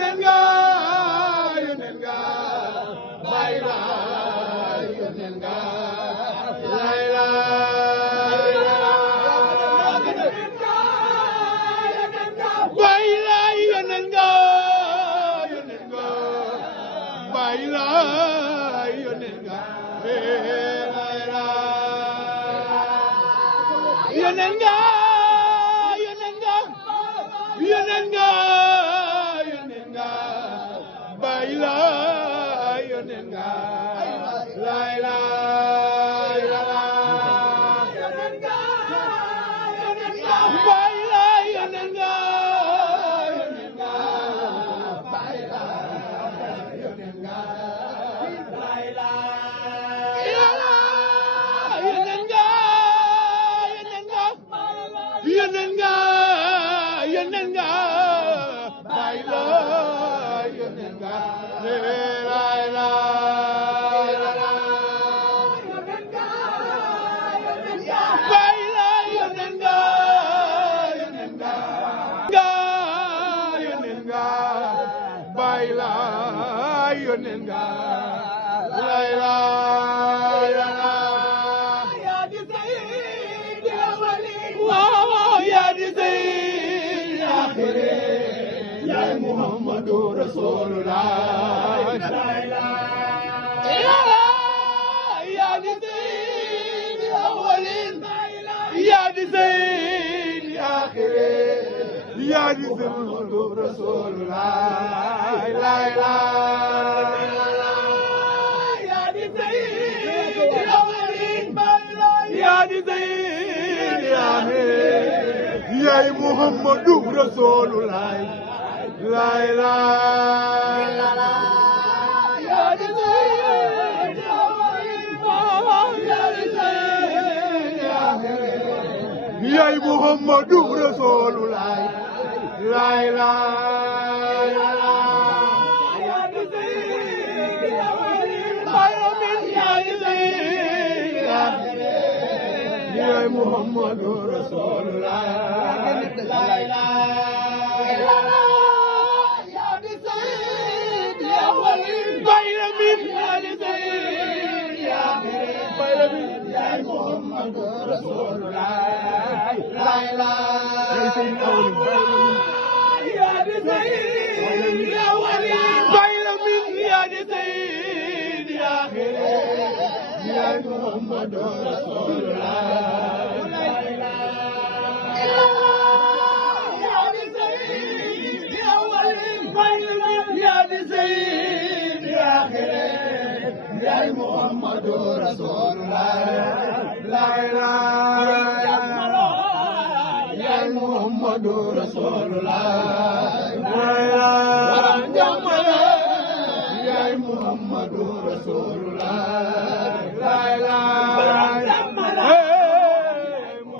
yonenga yonenga bayla yonenga layla bayla yonenga yonenga bayla yonenga layla yonenga yonenga yonenga yonenga bayla yonenga layla yonenga yonenga bayla yonenga yonenga bayla yonenga layla yonenga yonenga yonenga bayla yonenga layla bayla yonenga yonenga yonenga bayla yonenga layla ya di sayyid ya wali ya di sayyid ya akhire ya muhammadur rasulullah ya di sayyid ya awwalin ya di sayyid ya akhire ya di muhammadur rasulullah la ilaha ya di sayyid ya awwalin ya di sayyid ya akhire ya muhammadur rasulullah la ilaha ya di sayyid ya awwalin ya di sayyid ya akhire ya muhammadur rasulullah la ilaha ya di sayyid ya awwalin ya di sayyid ya akhire ya muhammadur rasulullah la ilaha bayla min ya di sayyid ya akhire bayla min ya muhammadur rasulullah la ilaha ya di sayyid ya awwalin bayla min ya di sayyid ya akhire ya muhammadur rasulullah la ilaha ya di sayyid ya awwalin bayla min ya di sayyid ya akhire ya muhammadur rasulullah la ilaha ya muhammadur rasulullah la ilaha ya muhammadur rasulullah